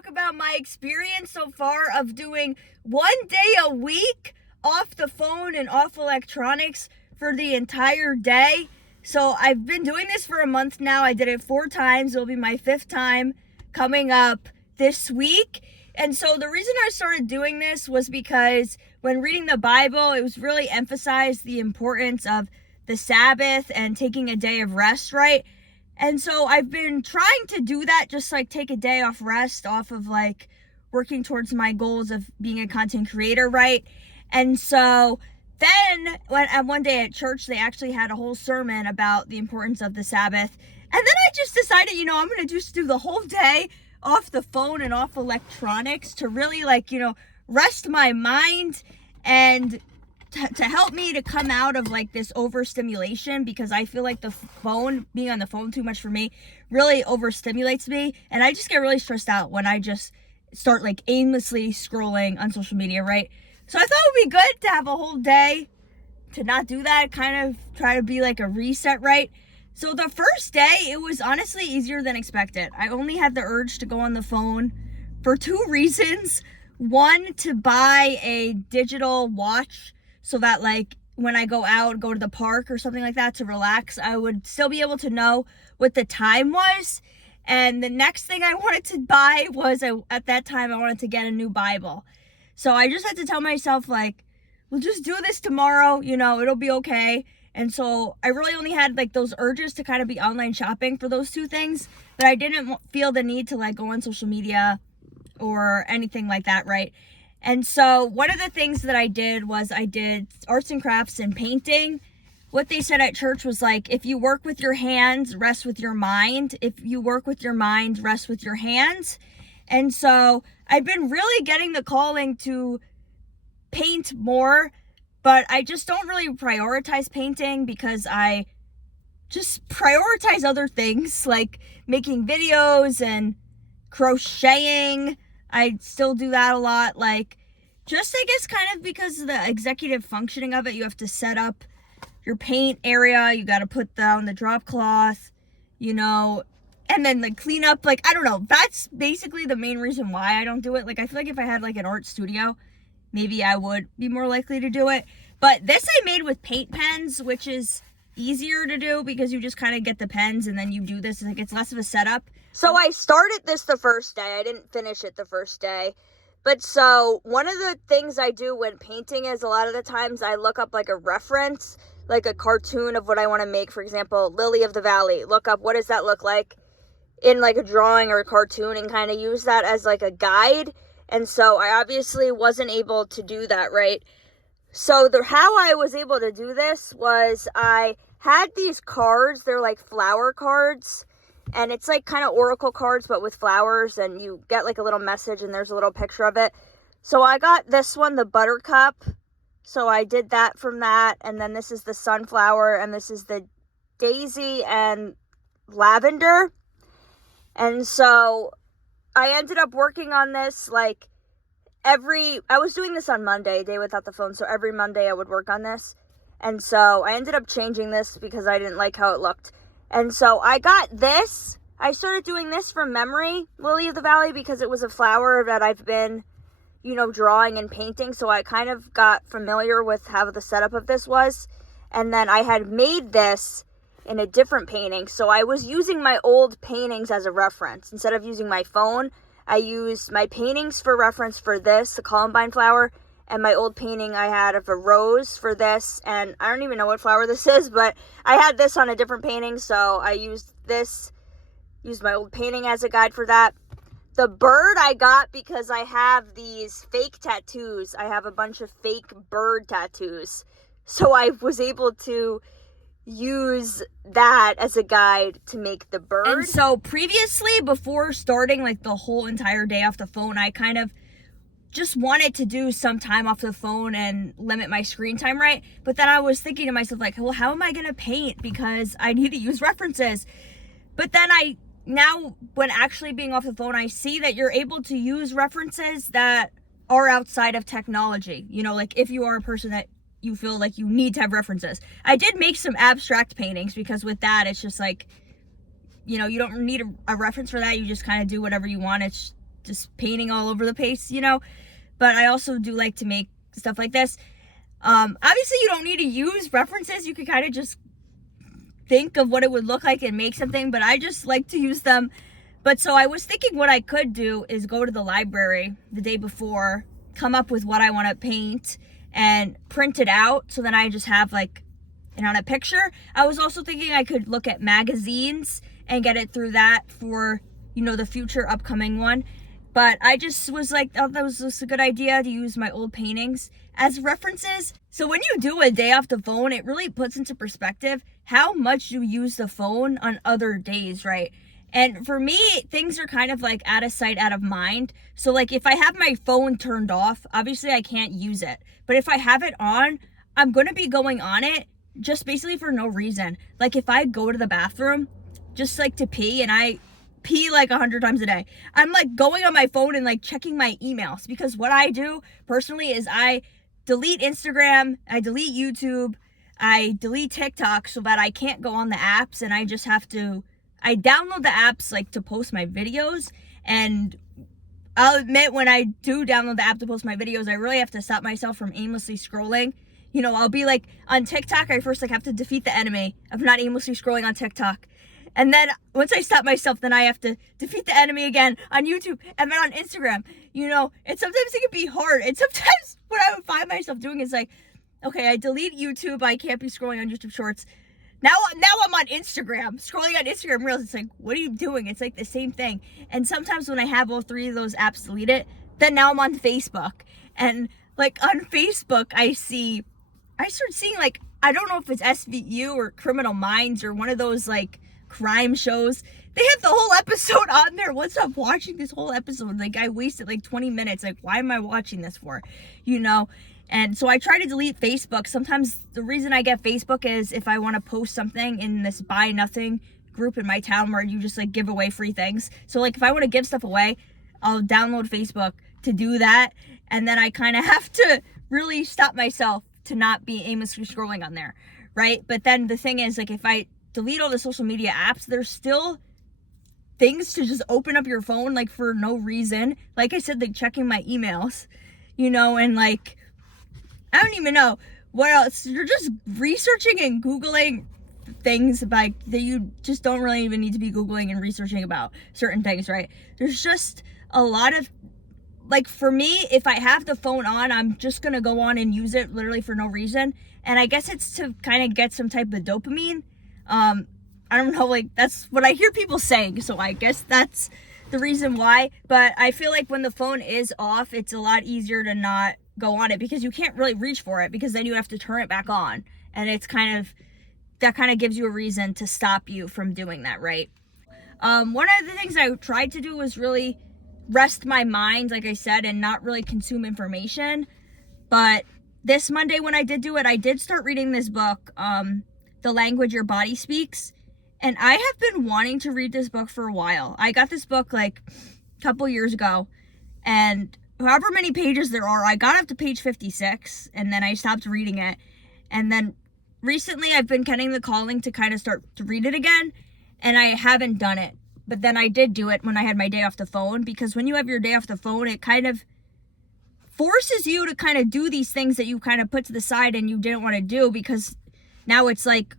talk about my experience so far of doing 1 day a week off the phone and off electronics for the entire day. So I've been doing this for a month now. I did it 4 times. It'll be my 5th time coming up this week. And so the reason I started doing this was because when reading the Bible, it was really emphasized the importance of the Sabbath and taking a day of rest, right? And so I've been trying to do that, just like take a day off rest off of like working towards my goals of being a content creator, right? And so then one day at church, they actually had a whole sermon about the importance of the Sabbath. And then I just decided, I'm going to just do the whole day off the phone and off electronics to really rest my mind and to help me to come out of like this overstimulation, because I feel like being on the phone too much for me really overstimulates me. And I just get really stressed out when I just start like aimlessly scrolling on social media, right? So I thought it would be good to have a whole day to not do that, kind of try to be like a reset, right? So the first day, it was honestly easier than expected. I only had the urge to go on the phone for 2 reasons. One, to buy a digital watch so that like when I go to the park or something like that to relax, I would still be able to know what the time was. And the next thing I wanted to buy was, at that time, I wanted to get a new Bible. So I just had to tell myself, like, we'll just do this tomorrow, it'll be okay. And so I really only had like those urges to kind of be online shopping for those 2 things, but I didn't feel the need to like go on social media or anything like that, right? And so one of the things that I did was I did arts and crafts and painting. What they said at church was like, if you work with your hands, rest with your mind. If you work with your mind, rest with your hands. And so I've been really getting the calling to paint more, but I just don't really prioritize painting because I just prioritize other things like making videos and crocheting. I still do that a lot. Like, just I guess kind of because of the executive functioning of it, you have to set up your paint area. You got to put down the drop cloth, and then like clean up. Like, I don't know. That's basically the main reason why I don't do it. Like, I feel like if I had like an art studio, maybe I would be more likely to do it. But this I made with paint pens, which is easier to do because you just kind of get the pens and then you do this. Like, it's less of a setup. So I started this the first day. I didn't finish it the first day. But so one of the things I do when painting is a lot of the times I look up like a reference, like a cartoon of what I want to make. For example, Lily of the Valley. Look up what does that look like in like a drawing or a cartoon and kind of use that as like a guide. And so I obviously wasn't able to do that, right? So how I was able to do this was I had these cards. They're like flower cards. And it's like kind of oracle cards, but with flowers. And you get like a little message and there's a little picture of it. So I got this one, the buttercup. So I did that from that. And then this is the sunflower. And this is the daisy and lavender. And so I ended up working on this like I was doing this on Monday, Day Without the Phone. So every Monday I would work on this. And so I ended up changing this because I didn't like how it looked. And so I got this. I started doing this from memory, Lily of the Valley, because it was a flower that I've been, drawing and painting. So I kind of got familiar with how the setup of this was. And then I had made this in a different painting. So I was using my old paintings as a reference. Instead of using my phone, I used my paintings for reference for this, the Columbine flower, and my old painting I had of a rose for this. And I don't even know what flower this is, but I had this on a different painting. So I used my old painting as a guide for that. The bird I got because I have these fake tattoos. I have a bunch of fake bird tattoos. So I was able to use that as a guide to make the bird. And so previously, before starting like the whole entire day off the phone, I kind of just wanted to do some time off the phone and limit my screen time, right? But then I was thinking to myself, like, well, how am I going to paint? Because I need to use references. But then now when actually being off the phone, I see that you're able to use references that are outside of technology. Like if you are a person that you feel like you need to have references. I did make some abstract paintings because with that, it's just like, you don't need a reference for that. You just kind of do whatever you want. It's just painting all over the place, but I also do like to make stuff like this. Obviously you don't need to use references. You can kind of just think of what it would look like and make something, but I just like to use them. But so I was thinking what I could do is go to the library the day before, come up with what I want to paint and print it out, so then I just have like it on a picture. I was also thinking I could look at magazines and get it through that for, the future upcoming one. But I just was like, oh, that was just a good idea to use my old paintings as references. So when you do a day off the phone, it really puts into perspective how much you use the phone on other days, right? And for me, things are kind of like out of sight, out of mind. So like if I have my phone turned off, obviously I can't use it. But if I have it on, I'm going to be going on it just basically for no reason. Like if I go to the bathroom just like to pee, and I pee like 100 times a day, I'm like going on my phone and like checking my emails, because what I do personally is I delete Instagram, I delete YouTube, I delete TikTok so that I can't go on the apps, and I just have to, I download the apps like to post my videos. And I'll admit, when I do download the app to post my videos, I really have to stop myself from aimlessly scrolling. I'll be like on TikTok, I first like have to defeat the enemy of not aimlessly scrolling on TikTok. And then once I stop myself, then I have to defeat the enemy again on YouTube and then on Instagram. And sometimes it can be hard. And sometimes what I would find myself doing is like, okay, I delete YouTube. I can't be scrolling on YouTube Shorts. Now I'm on Instagram, scrolling on Instagram Reels. It's like, what are you doing? It's like the same thing. And sometimes when I have all three of those apps deleted, then now I'm on Facebook. And like on Facebook, I start seeing like, I don't know if it's SVU or Criminal Minds or one of those like crime shows. They have the whole episode on there. Once I'm watching this whole episode, like I wasted like 20 minutes. Like, why am I watching this for? And so I try to delete Facebook. Sometimes the reason I get Facebook is if I want to post something in this Buy Nothing group in my town where you just like give away free things. So like if I want to give stuff away, I'll download Facebook to do that. And then I kind of have to really stop myself to not be aimlessly scrolling on there, right? But then the thing is, like, if I delete all the social media apps, there's still things to just open up your phone, like, for no reason. Like I said, like, checking my emails, and, like, I don't even know what else. You're just researching and Googling things like that you just don't really even need to be Googling and researching about certain things, right? There's just a lot of, like, for me, if I have the phone on, I'm just going to go on and use it literally for no reason. And I guess it's to kind of get some type of dopamine. I don't know, like, that's what I hear people saying. So I guess that's the reason why. But I feel like when the phone is off, it's a lot easier to not go on it, because you can't really reach for it, because then you have to turn it back on. And it's that kind of gives you a reason to stop you from doing that, right? One of the things I tried to do was really rest my mind, like I said, and not really consume information. But this Monday when I did do it, I did start reading this book, The Language Your Body Speaks. And I have been wanting to read this book for a while. I got this book like a couple years ago, and however many pages there are, I got up to page 56, and then I stopped reading it. And then recently I've been getting the calling to kind of start to read it again, and I haven't done it. But then I did do it when I had my day off the phone, because when you have your day off the phone, it kind of forces you to kind of do these things that you kind of put to the side and you didn't want to do, because now it's like,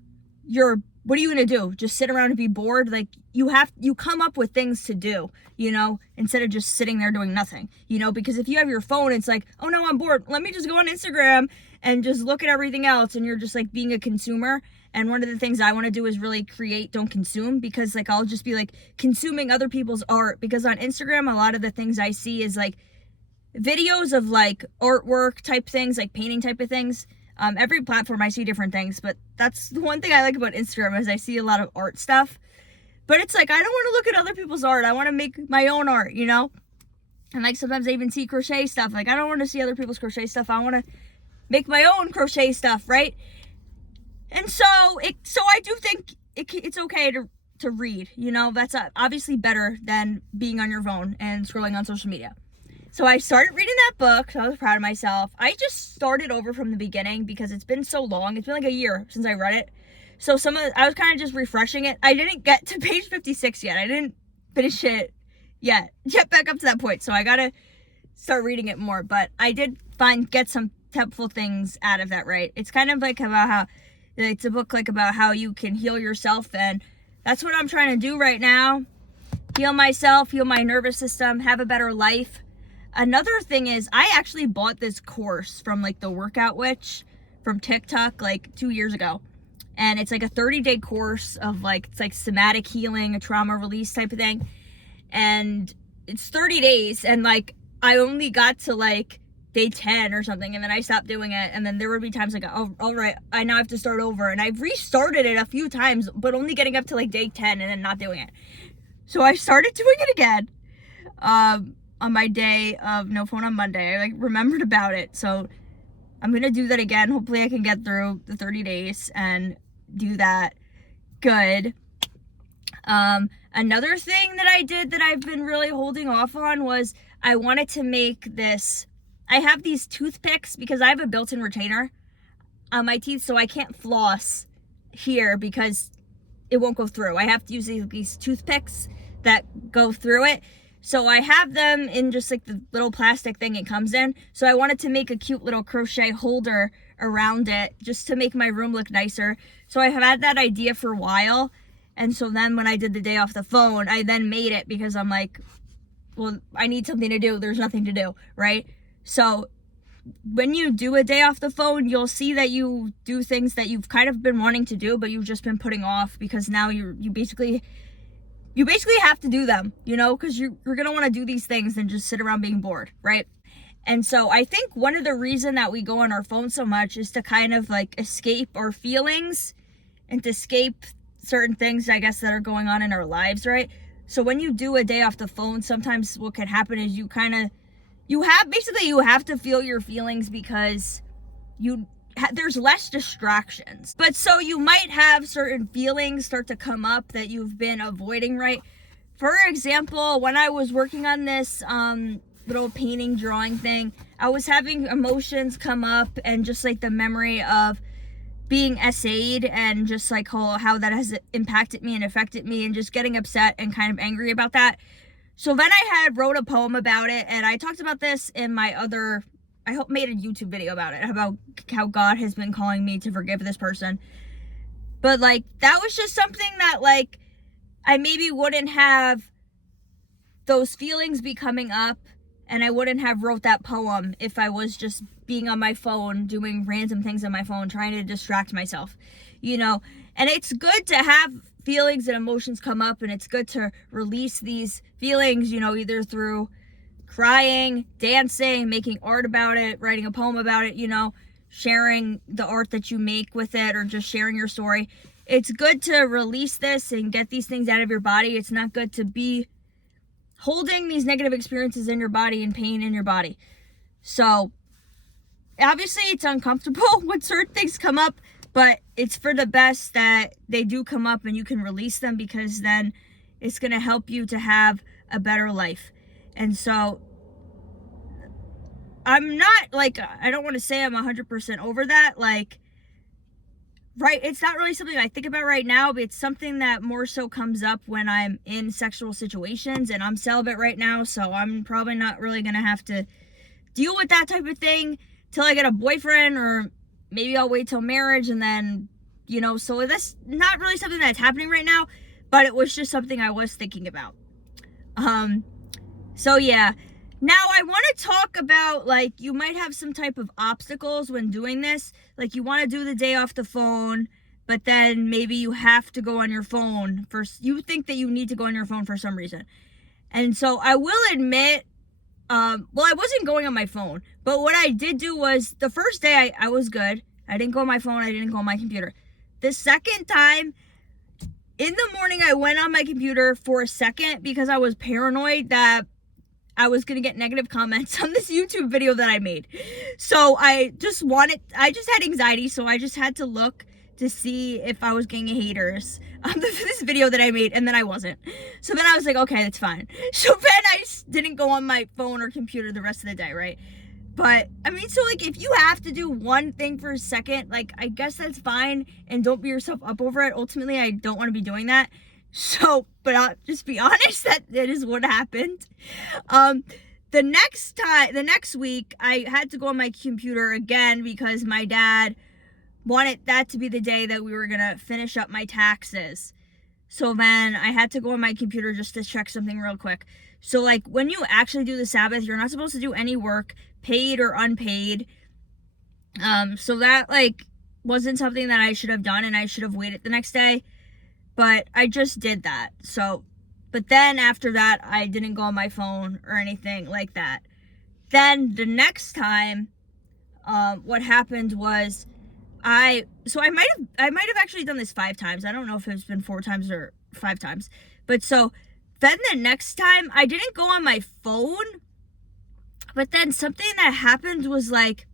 what are you going to do? Just sit around and be bored? Like, you come up with things to do, instead of just sitting there doing nothing, because if you have your phone, it's like, oh no, I'm bored. Let me just go on Instagram and just look at everything else. And you're just like being a consumer. And one of the things I want to do is really create, don't consume, because like I'll just be like consuming other people's art, because on Instagram, a lot of the things I see is like videos of like artwork type things, like painting type of things. Every platform I see different things, but that's the one thing I like about Instagram is I see a lot of art stuff. But it's like, I don't want to look at other people's art. I want to make my own art, And like sometimes I even see crochet stuff. Like I don't want to see other people's crochet stuff. I want to make my own crochet stuff, right? And so I do think it's okay to read, that's obviously better than being on your phone and scrolling on social media. So I started reading that book, so I was proud of myself. I just started over from the beginning because it's been so long. It's been like a year since I read it. So I was kind of just refreshing it. I didn't get to page 56 yet. I didn't finish it yet back up to that point. So I gotta start reading it more. But I did get some helpful things out of that, right? It's kind of like about how it's a book like about how you can heal yourself, and that's what I'm trying to do right now. Heal myself, heal my nervous system, have a better life. Another thing is I actually bought this course from like the Workout Witch from TikTok like 2 years ago. And it's like a 30-day course of like, it's like somatic healing, a trauma release type of thing. And it's 30 days. And like, I only got to like day 10 or something. And then I stopped doing it. And then there would be times like, oh, all right, I now have to start over. And I've restarted it a few times, but only getting up to like day 10 and then not doing it. So I started doing it again on my day of no phone on Monday. I like remembered about it. So I'm going to do that again. Hopefully I can get through the 30 days and do that good. Another thing that I did that I've been really holding off on was I wanted to make this. I have these toothpicks because I have a built-in retainer on my teeth, so I can't floss here because it won't go through. I have to use these toothpicks that go through it. So I have them in just like the little plastic thing it comes in. So I wanted to make a cute little crochet holder around it just to make my room look nicer. So I have had that idea for a while. And so then when I did the day off the phone, I then made it because I'm like, well, I need something to do. There's nothing to do, right? So when you do a day off the phone, you'll see that you do things that you've kind of been wanting to do, but you've just been putting off because now you basically have to do them, you know, because you're going to want to do these things and just sit around being bored, right? And so I think one of the reason that we go on our phone so much is to kind of like escape our feelings and to escape certain things, I guess, that are going on in our lives, right? So when you do a day off the phone, sometimes what can happen is you have to feel your feelings because there's less distractions. But so you might have certain feelings start to come up that you've been avoiding, right? For example, when I was working on this little painting drawing thing, I was having emotions come up and just like the memory of being SA'd and just like how that has impacted me and affected me and just getting upset and kind of angry about that. So then I wrote a poem about it, and I talked about this in my other, made a YouTube video about it, about how God has been calling me to forgive this person. But like, that was just something that like, I maybe wouldn't have those feelings be coming up, and I wouldn't have wrote that poem if I was just being on my phone, doing random things on my phone, trying to distract myself, you know? And it's good to have feelings and emotions come up, and it's good to release these feelings, you know, either through crying, dancing, making art about it, writing a poem about it, you know, sharing the art that you make with it, or just sharing your story. It's good to release this and get these things out of your body. It's not good to be holding these negative experiences in your body and pain in your body. So obviously it's uncomfortable when certain things come up, but it's for the best that they do come up and you can release them, because then it's going to help you to have a better life. And so I'm not like, I don't want to say I'm 100% over that. Like, right, it's not really something I think about right now, but it's something that more so comes up when I'm in sexual situations, and I'm celibate right now. So I'm probably not really going to have to deal with that type of thing till I get a boyfriend, or maybe I'll wait till marriage, and then, you know, so that's not really something that's happening right now, but it was just something I was thinking about. So yeah, now I want to talk about, like, you might have some type of obstacles when doing this. Like, you want to do the day off the phone, but then maybe you have to go on your phone you think that you need to go on your phone for some reason. And so I will admit, I wasn't going on my phone, but what I did do was the first day I was good. I didn't go on my phone. I didn't go on my computer. The second time, in the morning, I went on my computer for a second because I was paranoid that I was going to get negative comments on this YouTube video that I made. So I just had anxiety. So I just had to look to see if I was getting haters on this video that I made, and then I wasn't. So then I was like, okay, that's fine. So then I didn't go on my phone or computer the rest of the day, right? But I mean, so like, if you have to do one thing for a second, like, I guess that's fine, and don't beat yourself up over it. Ultimately, I don't want to be doing that. So, but I'll just be honest that it is what happened. The next week, I had to go on my computer again because my dad wanted that to be the day that we were gonna finish up my taxes. So then I had to go on my computer just to check something real quick. So like when you actually do the Sabbath, you're not supposed to do any work, paid or unpaid. So that like wasn't something that I should have done, and I should have waited the next day. But I just did that. So, but then after that, I didn't go on my phone or anything like that. Then the next time, what happened was I might have actually done this 5 times. I don't know if it's been 4 times or 5 times. But so then the next time I didn't go on my phone, but then something that happened was like,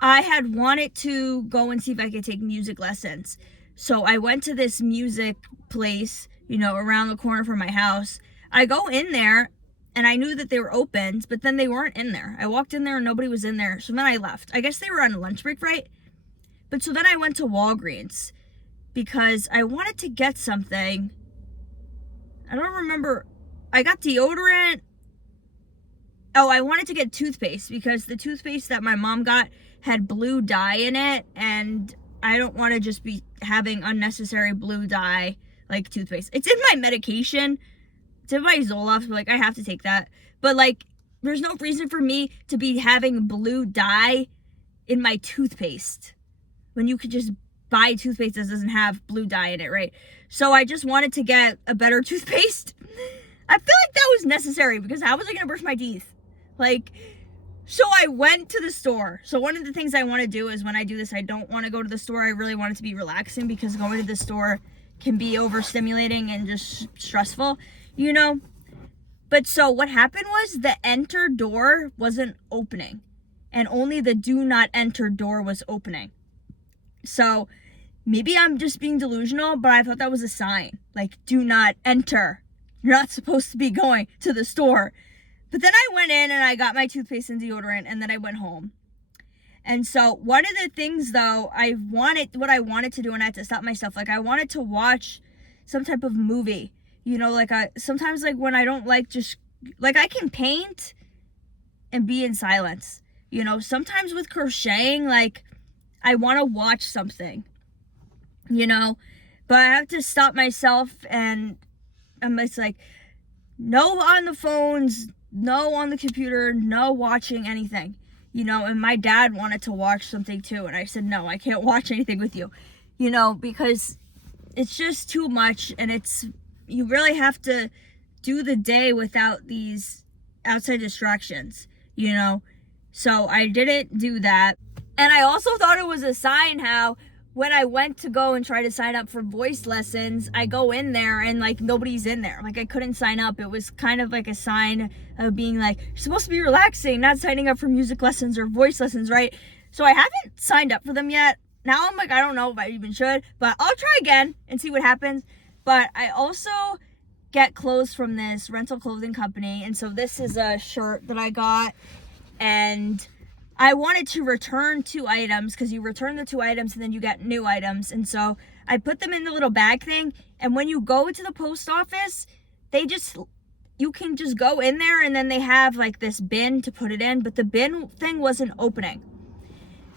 I had wanted to go and see if I could take music lessons. So I went to this music place, around the corner from my house. I go in there and I knew that they were open, but then they weren't in there. I walked in there and nobody was in there. So then I left. I guess they were on lunch break, right? But so then I went to Walgreens because I wanted to get something. I don't remember. I got deodorant. Oh, I wanted to get toothpaste because the toothpaste that my mom got had blue dye in it, and I don't want to just be having unnecessary blue dye like toothpaste. It's in my medication. It's in my Zoloft, but like I have to take that. But like there's no reason for me to be having blue dye in my toothpaste when you could just buy toothpaste that doesn't have blue dye in it, right? So I just wanted to get a better toothpaste. I feel like that was necessary because how was I going to brush my teeth? So I went to the store. So one of the things I want to do is when I do this, I don't want to go to the store. I really want it to be relaxing because going to the store can be overstimulating and just stressful, But so what happened was the enter door wasn't opening and only the do not enter door was opening. So maybe I'm just being delusional, but I thought that was a sign. Like, do not enter. You're not supposed to be going to the store. But then I went in and I got my toothpaste and deodorant, and then I went home. And so one of the things, though, what I wanted to do, and I had to stop myself, like I wanted to watch some type of movie, sometimes like when I don't like just, like I can paint and be in silence, sometimes with crocheting, like I want to watch something, but I have to stop myself, and I'm just like, no on the phones, no on the computer, no watching anything, and my dad wanted to watch something too, and I said, no, I can't watch anything with you, because it's just too much, and you really have to do the day without these outside distractions, so I didn't do that. And I also thought it was a sign how when I went to go and try to sign up for voice lessons, I go in there and like nobody's in there. Like I couldn't sign up. It was kind of like a sign of being like, you're supposed to be relaxing, not signing up for music lessons or voice lessons, right? So I haven't signed up for them yet. Now I'm like, I don't know if I even should, but I'll try again and see what happens. But I also get clothes from this rental clothing company. And so this is a shirt that I got, and I wanted to return 2 items because you return the 2 items and then you get new items. And so I put them in the little bag thing. And when you go to the post office, you can just go in there and then they have like this bin to put it in. But the bin thing wasn't opening.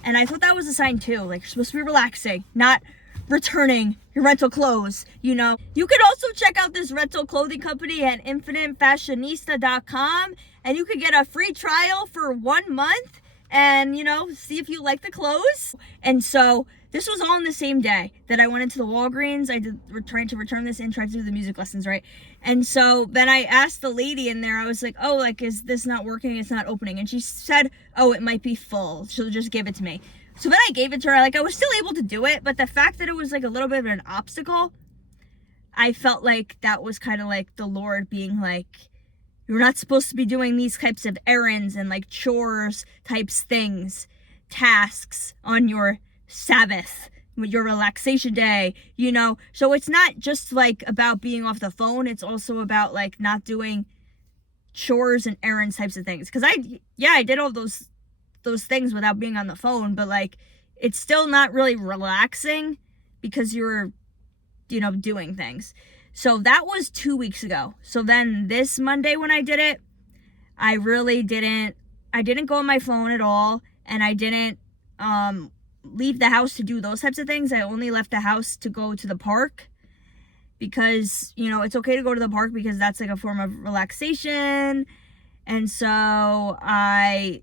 And I thought that was a sign too. Like you're supposed to be relaxing, not returning your rental clothes, You could also check out this rental clothing company at infinitefashionista.com. And you could get a free trial for 1 month. And, see if you like the clothes. And so this was all in the same day that I went into the Walgreens. We're trying to return this and try to do the music lessons, right? And so then I asked the lady in there, I was like, oh, like, is this not working? It's not opening. And she said, oh, it might be full. She'll just give it to me. So then I gave it to her. Like, I was still able to do it. But the fact that it was like a little bit of an obstacle, I felt like that was kind of like the Lord being like, you're not supposed to be doing these types of errands and like chores types things, tasks on your Sabbath, your relaxation day, So it's not just like about being off the phone. It's also about like not doing chores and errands types of things. Cause I did all those things without being on the phone, but like, it's still not really relaxing because you're, doing things. So that was 2 weeks ago. So then this Monday when I did it, I didn't go on my phone at all, and I didn't leave the house to do those types of things. I only left the house to go to the park because, you know, it's okay to go to the park because that's like a form of relaxation. And so I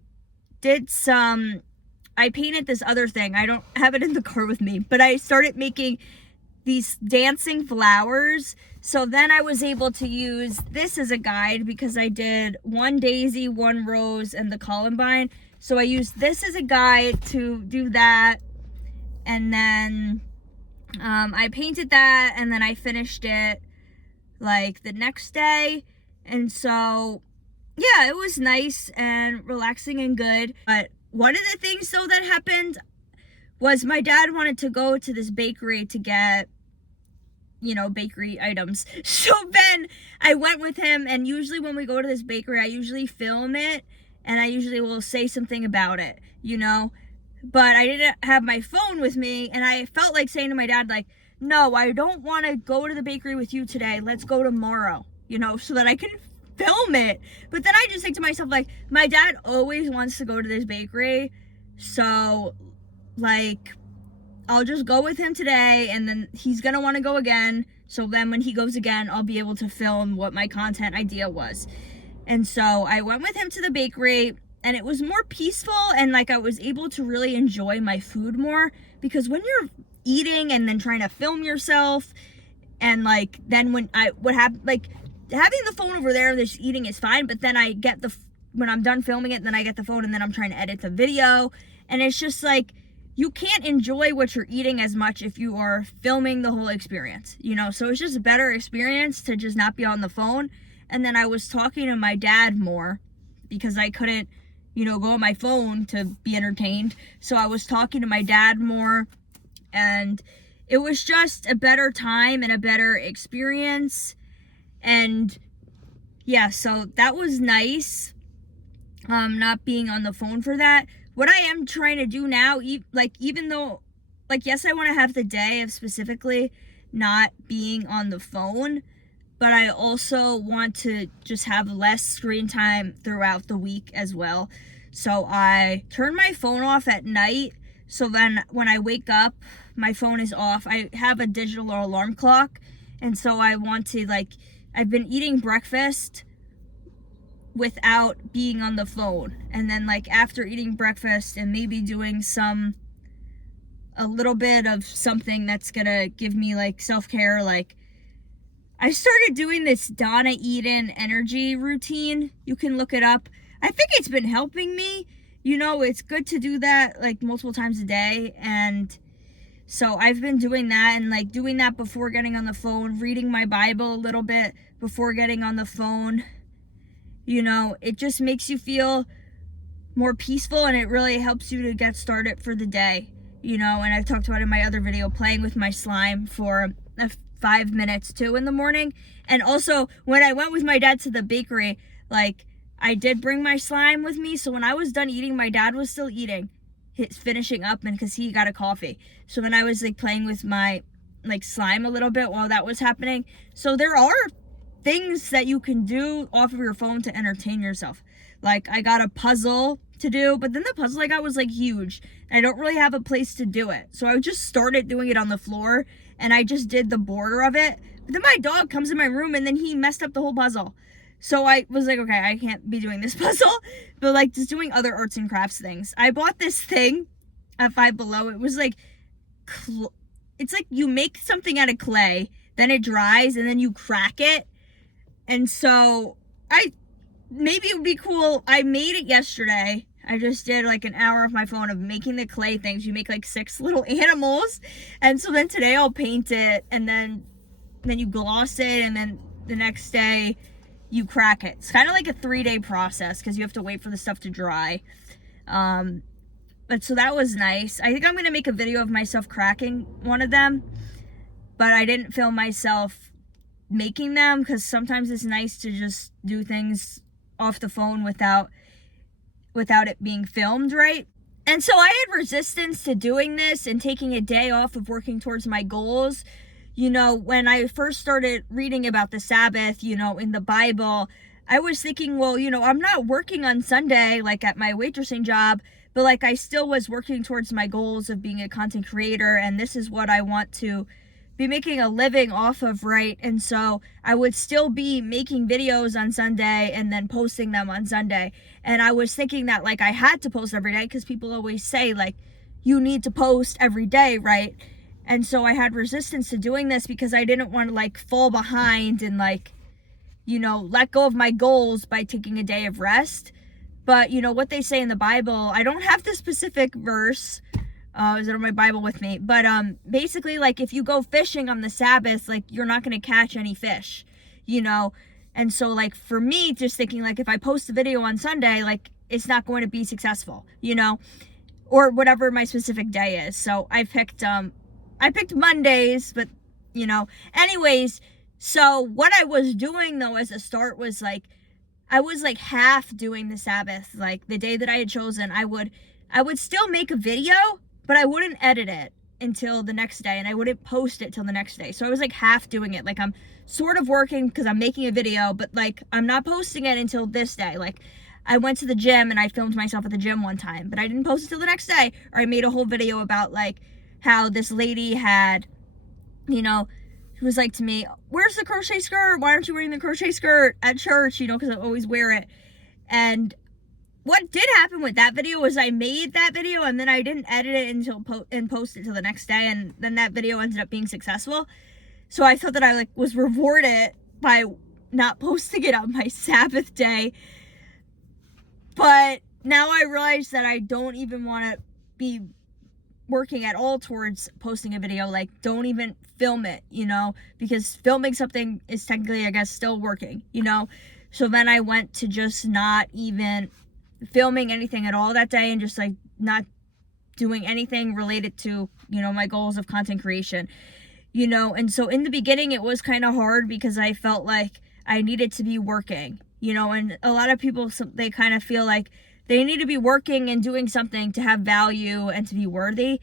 painted this other thing. I don't have it in the car with me, but I started making these dancing flowers. So then I was able to use this as a guide because I did one daisy, one rose, and the columbine. So I used this as a guide to do that. And then I painted that, and then I finished it like the next day. And so, yeah, it was nice and relaxing and good. But one of the things though that happened was my dad wanted to go to this bakery to get, you know, bakery items. So then I went with him, and usually when we go to this bakery, I usually film it, and I usually will say something about it, you know, but I didn't have my phone with me, and I felt like saying to my dad, like, no, I don't want to go to the bakery with you today. Let's go tomorrow, you know, so that I can film it. But then I just think to myself, like, my dad always wants to go to this bakery, so, like, I'll just go with him today, and then he's gonna want to go again. So then when he goes again, I'll be able to film what my content idea was. And so I went with him to the bakery, and it was more peaceful, and like I was able to really enjoy my food more, because when you're eating and then trying to film yourself, and like then when like having the phone over there and just eating is fine, but then when I'm done filming it, then I get the phone and then I'm trying to edit the video, and it's just like, you can't enjoy what you're eating as much if you are filming the whole experience, you know? So it's just a better experience to just not be on the phone. And then I was talking to my dad more because I couldn't, you know, go on my phone to be entertained. So I was talking to my dad more, and it was just a better time and a better experience. And yeah, so that was nice, not being on the phone for that. What I am trying to do now, even though, like, yes, I want to have the day of specifically not being on the phone, but I also want to just have less screen time throughout the week as well. So I turn my phone off at night, so then when I wake up, my phone is off. I have a digital alarm clock, and so I want to, like, I've been eating breakfast without being on the phone, and then like after eating breakfast and maybe doing a little bit of something that's gonna give me like self-care, like I started doing this Donna Eden energy routine. You can look it up. I think it's been helping me, you know. It's good to do that like multiple times a day, and so I've been doing that, and like doing that before getting on the phone, reading my Bible a little bit before getting on the phone. You know, it just makes you feel more peaceful, and it really helps you to get started for the day, you know. And I've talked about in my other video, playing with my slime for 5 minutes too in the morning. And also when I went with my dad to the bakery, like I did bring my slime with me. So when I was done eating, my dad was still eating, finishing up, and because he got a coffee. So then I was like playing with my like slime a little bit while that was happening. So there are things that you can do off of your phone to entertain yourself. Like I got a puzzle to do, but then the puzzle I got was like huge, and I don't really have a place to do it. So I just started doing it on the floor, and I just did the border of it. But then my dog comes in my room, and then he messed up the whole puzzle. So I was like, okay, I can't be doing this puzzle, but like just doing other arts and crafts things. I bought this thing at Five Below. It was like, it's like you make something out of clay, then it dries, and then you crack it. And so maybe it would be cool. I made it yesterday. I just did like an hour of my phone of making the clay things. You make like 6 little animals. And so then today I'll paint it, and then you gloss it, and then the next day you crack it. It's kind of like a 3-day process because you have to wait for the stuff to dry. But so that was nice. I think I'm going to make a video of myself cracking one of them, but I didn't film myself making them because sometimes it's nice to just do things off the phone without it being filmed, right? And so I had resistance to doing this and taking a day off of working towards my goals, You know, when I first started reading about the Sabbath, you know, in the Bible, I was thinking, well, you know, I'm not working on Sunday like at my waitressing job, but like I still was working towards my goals of being a content creator, and this is what I want to be making a living off of, right? And so I would still be making videos on Sunday and then posting them on Sunday. And I was thinking that like I had to post every day because people always say like you need to post every day, right? And so I had resistance to doing this because I didn't want to like fall behind and like, you know, let go of my goals by taking a day of rest. But you know what they say in the Bible, I don't have the specific verse, is it on my Bible with me? But basically, like if you go fishing on the Sabbath, like you're not going to catch any fish, you know. And so like for me, just thinking like if I post a video on Sunday, like it's not going to be successful, you know, or whatever my specific day is. So I picked Mondays, but you know, anyways. So what I was doing though as a start was like I was like half doing the Sabbath, like the day that I had chosen. I would still make a video, but I wouldn't edit it until the next day, and I wouldn't post it till the next day. So I was like half doing it. Like I'm sort of working because I'm making a video, but like I'm not posting it until this day. Like I went to the gym and I filmed myself at the gym one time, but I didn't post it till the next day. Or I made a whole video about like how this lady had, you know, who was like to me, where's the crochet skirt? Why aren't you wearing the crochet skirt at church? You know, because I always wear it. And what did happen with that video was I made that video and then I didn't edit it until post it till the next day, and then that video ended up being successful. So I thought that I like was rewarded by not posting it on my Sabbath day. But now I realize that I don't even want to be working at all towards posting a video. Like don't even film it, you know, because filming something is technically, I guess, still working, you know. So then I went to just not even filming anything at all that day and just like not doing anything related to, you know, my goals of content creation, you know. And so in the beginning it was kind of hard because I felt like I needed to be working, you know, and a lot of people, they kind of feel like they need to be working and doing something to have value and to be worthy.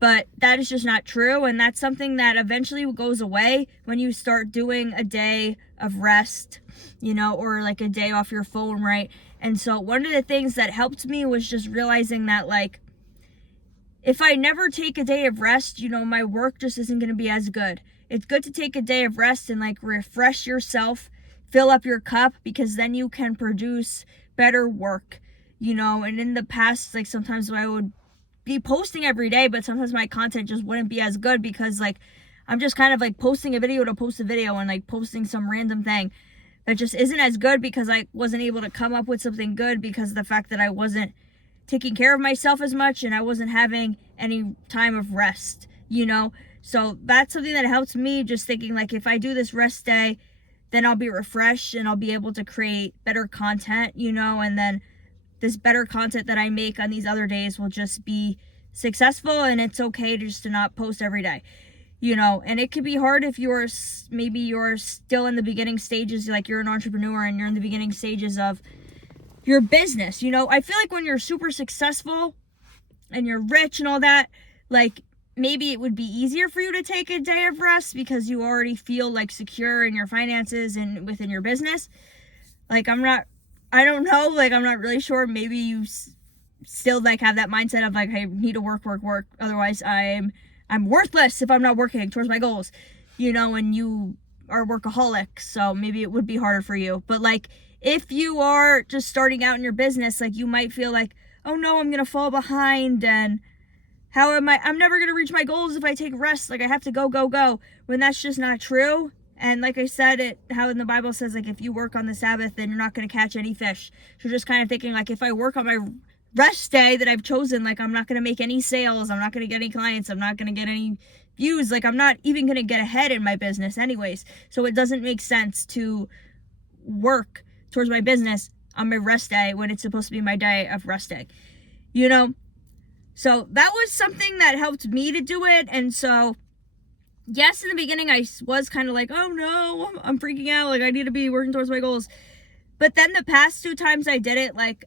But that is just not true. And that's something that eventually goes away when you start doing a day of rest, you know, or like a day off your phone, right? And so one of the things that helped me was just realizing that like, if I never take a day of rest, you know, my work just isn't going to be as good. It's good to take a day of rest and like refresh yourself, fill up your cup, because then you can produce better work, you know. And in the past, like sometimes I would be posting every day, but sometimes my content just wouldn't be as good because like I'm just kind of like posting a video to post a video and like posting some random thing that just isn't as good because I wasn't able to come up with something good because of the fact that I wasn't taking care of myself as much and I wasn't having any time of rest, you know. So that's something that helps me, just thinking like if I do this rest day, then I'll be refreshed and I'll be able to create better content, you know, and then this better content that I make on these other days will just be successful. And it's okay to just to not post every day, you know. And it could be hard if you're still in the beginning stages, like you're an entrepreneur and you're in the beginning stages of your business, you know. I feel like when you're super successful and you're rich and all that, like maybe it would be easier for you to take a day of rest because you already feel like secure in your finances and within your business. Like I don't know, like I'm not really sure. Maybe you still like have that mindset of like, I need to work. Otherwise I'm worthless if I'm not working towards my goals, you know, and you are a workaholic. So maybe it would be harder for you. But like, if you are just starting out in your business, like you might feel like, oh no, I'm going to fall behind. And I'm never going to reach my goals if I take rest. Like I have to go, when that's just not true. And like I said, how in the Bible says, like, if you work on the Sabbath, then you're not going to catch any fish. So just kind of thinking, like, if I work on my rest day that I've chosen, like, I'm not going to make any sales. I'm not going to get any clients. I'm not going to get any views. Like, I'm not even going to get ahead in my business anyways. So it doesn't make sense to work towards my business on my rest day when it's supposed to be my day of resting, you know? So that was something that helped me to do it. And so yes, in the beginning, I was kind of like, oh no, I'm freaking out. Like, I need to be working towards my goals. But then the past 2 times I did it, like,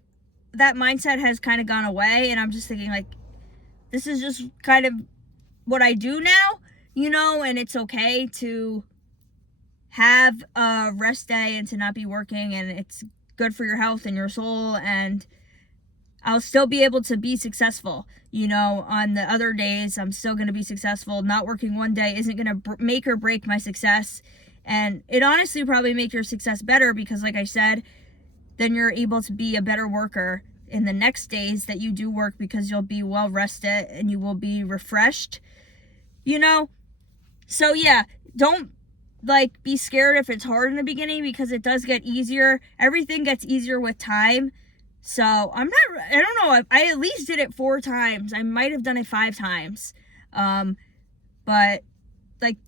that mindset has kind of gone away. And I'm just thinking, like, this is just kind of what I do now. and it's okay to have a rest day and to not be working, and it's good for your health and your soul, and I'll still be able to be successful. On the other days, I'm still going to be successful. Not working one day isn't going to make or break my success. And it honestly probably make your success better because, like I said, then you're able to be a better worker in the next days that you do work because you'll be well rested and you will be refreshed, So yeah, don't be scared if it's hard in the beginning because it does get easier. Everything gets easier with time. So I don't know, I at least did it 4 times. I might have done it 5 times. But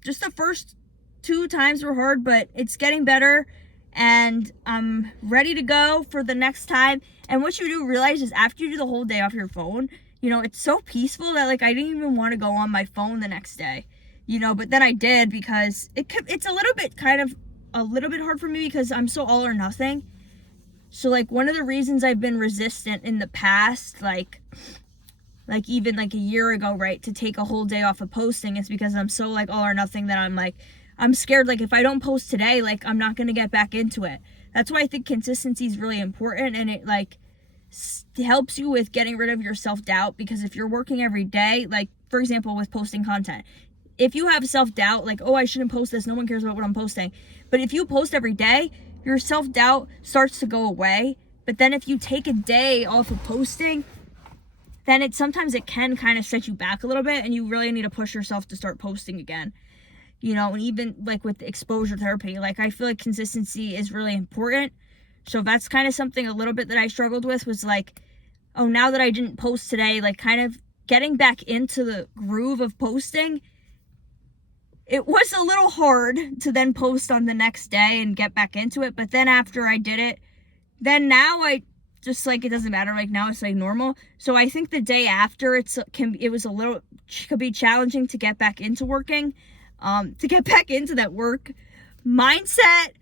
just the first 2 times were hard, but it's getting better and I'm ready to go for the next time. And what you do realize is after you do the whole day off your phone, it's so peaceful that I didn't even want to go on my phone the next day, but then I did because it's a little bit hard for me because I'm so all or nothing. So one of the reasons I've been resistant in the past, even a year ago, right, to take a whole day off of posting is because I'm so all or nothing that I'm scared if I don't post today, I'm not going to get back into it. That's why I think consistency is really important, and it helps you with getting rid of your self-doubt, because if you're working every day, for example with posting content, if you have self-doubt oh, I shouldn't post this, no one cares about what I'm posting, but if you post every day, your self-doubt starts to go away. But then if you take a day off of posting, then sometimes it can kind of set you back a little bit, and you really need to push yourself to start posting again. And even with exposure therapy, I feel consistency is really important. So that's kind of something a little bit that I struggled with was oh, now that I didn't post today, kind of getting back into the groove of posting. It was a little hard to then post on the next day and get back into it. But then after I did it, then now I just it doesn't matter. Now it's normal. So I think the day after could be challenging to get back into working, to get back into that work mindset.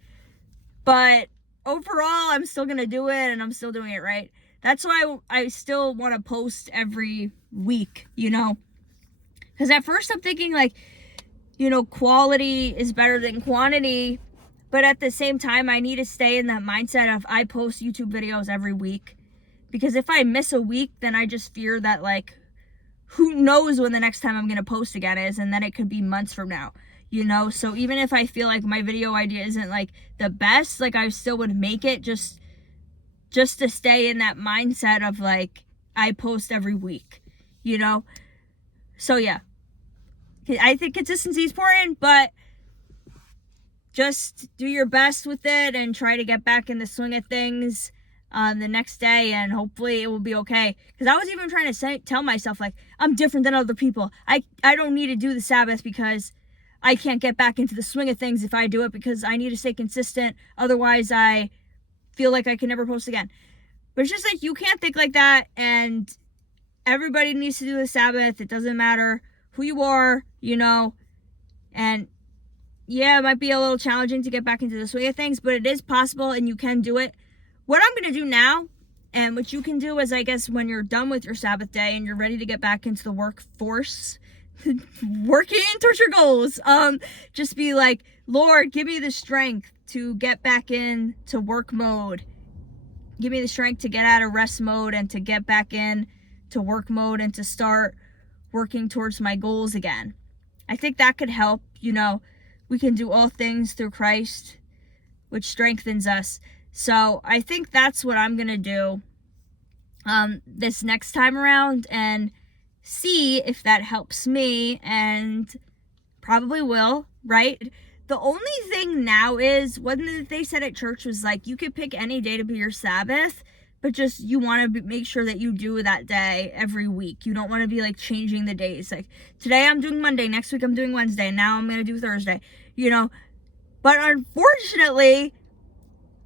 But overall, I'm still going to do it, and I'm still doing it right. That's why I still want to post every week, because at first I'm thinking quality is better than quantity, but at the same time, I need to stay in that mindset of I post YouTube videos every week, because if I miss a week, then I just fear that who knows when the next time I'm going to post again is, and then it could be months from now, so even if I feel my video idea isn't the best, I still would make it just to stay in that mindset of I post every week, so yeah. I think consistency is important, but just do your best with it and try to get back in the swing of things the next day, and hopefully it will be okay. Because I was even trying to tell myself, I'm different than other people. I don't need to do the Sabbath because I can't get back into the swing of things if I do it, because I need to stay consistent. Otherwise, I feel I can never post again. But it's just you can't think like that, and everybody needs to do the Sabbath. It doesn't matter who you are, and yeah, it might be a little challenging to get back into the swing of things, but it is possible and you can do it. What I'm going to do now, and what you can do is, I guess, when you're done with your Sabbath day and you're ready to get back into the workforce, working towards your goals, just be Lord, give me the strength to get back into work mode. Give me the strength to get out of rest mode and to get back in to work mode and to start working towards my goals again. I think that could help. We can do all things through Christ, which strengthens us. So I think that's what I'm going to do this next time around, and see if that helps me, and probably will, right? The only thing now is, one thing they said at church was you could pick any day to be your Sabbath, but just you want to make sure that you do that day every week. You don't want to be changing the days. Today I'm doing Monday, next week I'm doing Wednesday, now I'm going to do Thursday, But unfortunately,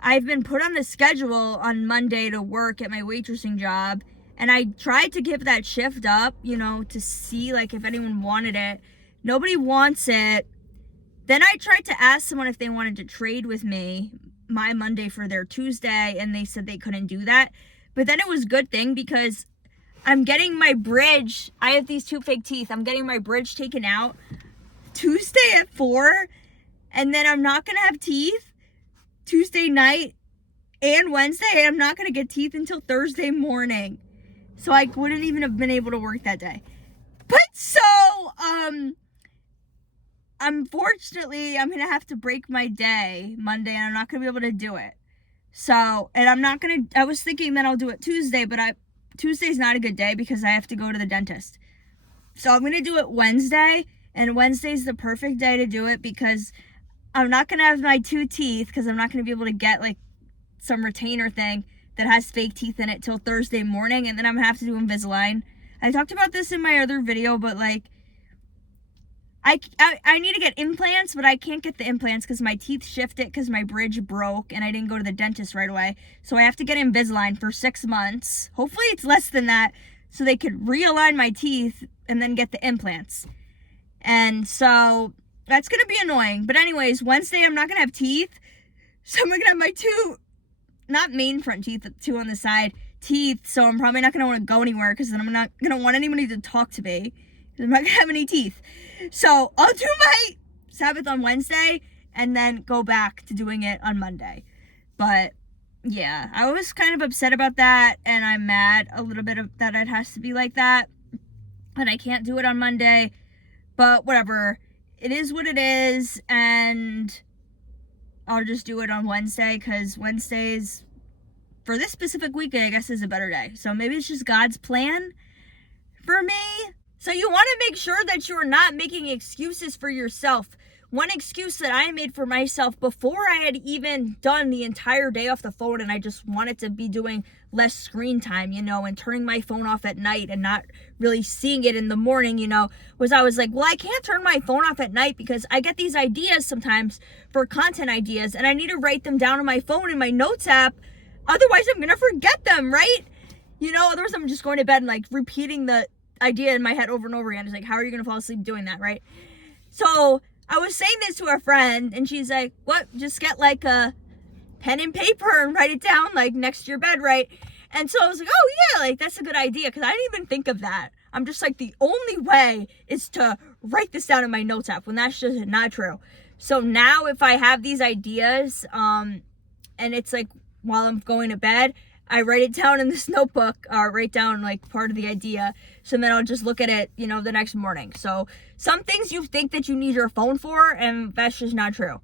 I've been put on the schedule on Monday to work at my waitressing job, and I tried to give that shift up, to see if anyone wanted it. Nobody wants it. Then I tried to ask someone if they wanted to trade with me my Monday for their Tuesday, and they said they couldn't do that. But then it was a good thing, because I'm getting my bridge. I have these 2 fake teeth. I'm getting my bridge taken out Tuesday at 4, and then I'm not going to have teeth Tuesday night and Wednesday, and I'm not going to get teeth until Thursday morning. So I wouldn't even have been able to work that day. But so, unfortunately, I'm going to have to break my day Monday, and I'm not going to be able to do it. So, and I was thinking that I'll do it Tuesday, but Tuesday's not a good day because I have to go to the dentist. So I'm going to do it Wednesday, and Wednesday's the perfect day to do it because I'm not going to have my 2 teeth because I'm not going to be able to get like some retainer thing that has fake teeth in it till Thursday morning, and then I'm going to have to do Invisalign. I talked about this in my other video, but like, I need to get implants, but I can't get the implants because my teeth shifted because my bridge broke and I didn't go to the dentist right away. So I have to get Invisalign for 6 months. Hopefully it's less than that so they could realign my teeth and then get the implants. And so that's going to be annoying. But anyways, Wednesday I'm not going to have teeth. So I'm going to have my 2, not main front teeth, but 2 on the side teeth. So I'm probably not going to want to go anywhere because then I'm not going to want anybody to talk to me. I'm not going to have any teeth. So I'll do my Sabbath on Wednesday and then go back to doing it on Monday. But yeah, I was kind of upset about that, and I'm mad a little bit that it has to be like that. But I can't do it on Monday. But whatever. It is what it is, and I'll just do it on Wednesday because Wednesdays, for this specific week, I guess, is a better day. So maybe it's just God's plan for me. So you want to make sure that you're not making excuses for yourself. One excuse that I made for myself before I had even done the entire day off the phone, and I just wanted to be doing less screen time, and turning my phone off at night and not really seeing it in the morning, was I was like, well, I can't turn my phone off at night because I get these ideas sometimes for content ideas, and I need to write them down on my phone in my notes app. Otherwise, I'm going to forget them, right? Otherwise I'm just going to bed and like repeating the idea in my head over and over again. It's like, how are you going to fall asleep doing that, right? So I was saying this to a friend, and she's like, what? Just get like a pen and paper and write it down like next to your bed, right? And so I was like, oh yeah, like that's a good idea, because I didn't even think of that. I'm just like, the only way is to write this down in my notes app, when that's just not true. So now if I have these ideas, and it's like while I'm going to bed, I write it down in this notebook, write down like part of the idea. So then I'll just look at it, the next morning. So some things you think that you need your phone for, and that's just not true.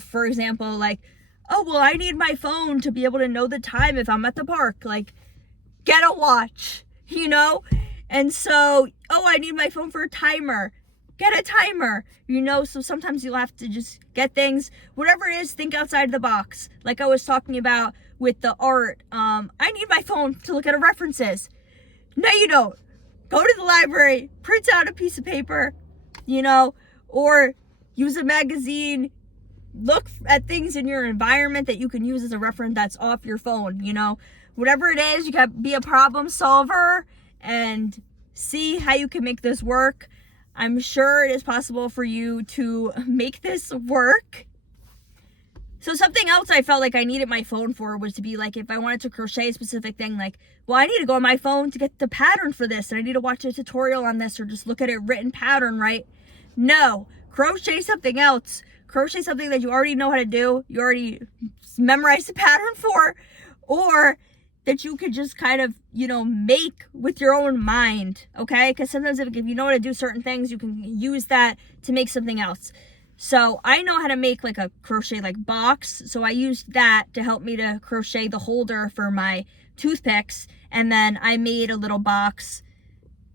For example, like, oh, well, I need my phone to be able to know the time if I'm at the park. Like, get a watch, And so, oh, I need my phone for a timer. Get a timer, So sometimes you'll have to just get things, whatever it is, think outside the box. Like I was talking about with the art. I need my phone to look at references. No, you don't. Go to the library, print out a piece of paper, or use a magazine. Look at things in your environment that you can use as a reference that's off your phone, Whatever it is, you gotta be a problem solver and see how you can make this work. I'm sure it is possible for you to make this work. So something else I felt like I needed my phone for was to be like, if I wanted to crochet a specific thing, like, well, I need to go on my phone to get the pattern for this, and I need to watch a tutorial on this, or just look at a written pattern, right? No, crochet something else. Crochet something that you already know how to do, you already memorized the pattern for, or that you could just kind of, make with your own mind, okay? Because sometimes if you know how to do certain things, you can use that to make something else. So I know how to make like a crochet like box. So I used that to help me to crochet the holder for my toothpicks. And then I made a little box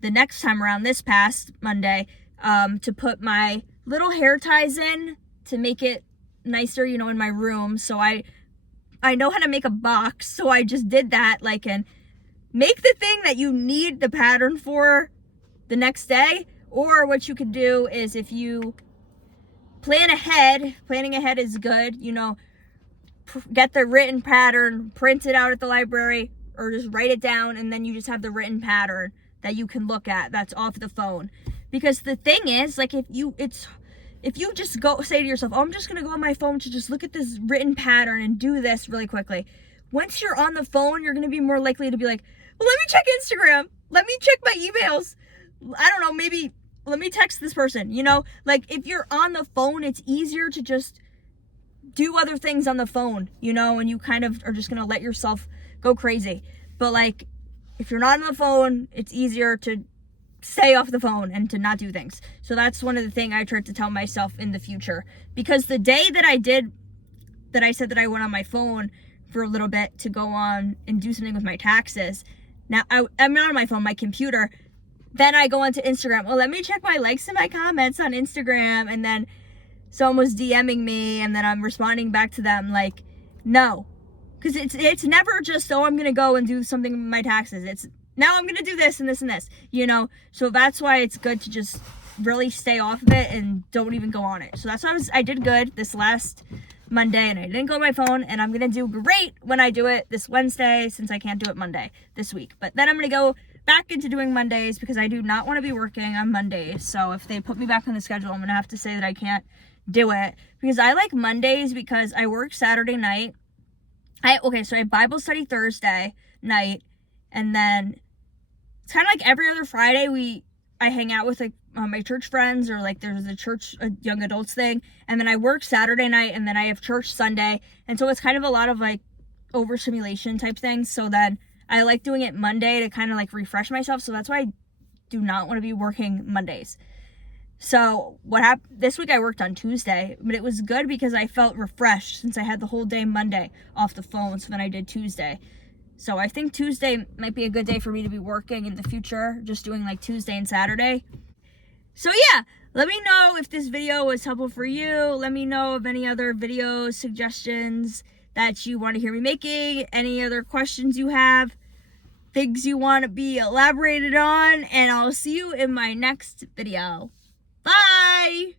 the next time around, this past Monday, to put my little hair ties in to make it nicer, in my room. So I know how to make a box. So I just did that, like, and make the thing that you need the pattern for the next day. Or what you could do is, if you planning ahead is good, get the written pattern, print it out at the library, or just write it down, and then you just have the written pattern that you can look at that's off the phone. Because the thing is, like, if you just say to yourself, oh, I'm just gonna go on my phone to just look at this written pattern and do this really quickly. Once you're on the phone, you're gonna be more likely to be like, well, let me check Instagram, let me check my emails, I don't know, maybe let me text this person, like if you're on the phone, it's easier to just do other things on the phone, and you kind of are just going to let yourself go crazy. But like, if you're not on the phone, it's easier to stay off the phone and to not do things. So that's one of the things I tried to tell myself in the future, because the day that I said that I went on my phone for a little bit to go on and do something with my taxes. Now I'm not on my phone, my computer. Then I go onto Instagram. Well, let me check my likes and my comments on Instagram. And then someone was DMing me, and then I'm responding back to them like, no. Because it's never just, oh, I'm going to go and do something with my taxes. It's, now I'm going to do this and this and this, So that's why it's good to just really stay off of it and don't even go on it. So that's why I did good this last Monday, and I didn't go on my phone, and I'm going to do great when I do it this Wednesday, since I can't do it Monday this week. But then I'm going to go back into doing Mondays, because I do not want to be working on Mondays. So if they put me back on the schedule, I'm going to have to say that I can't do it, because I like Mondays because I work Saturday night. So I have Bible study Thursday night, and then it's kind of like every other Friday I hang out with like my church friends, or like there's a young adults thing, and then I work Saturday night, and then I have church Sunday, and so it's kind of a lot of like overstimulation type things. So then I like doing it Monday to kind of like refresh myself. So that's why I do not want to be working Mondays. So what happened this week, I worked on Tuesday, but it was good because I felt refreshed since I had the whole day Monday off the phone. So then I did Tuesday. So I think Tuesday might be a good day for me to be working in the future, just doing like Tuesday and Saturday. So yeah, let me know if this video was helpful for you. Let me know of any other video suggestions that you want to hear me making, any other questions you have, things you want to be elaborated on, and I'll see you in my next video. Bye!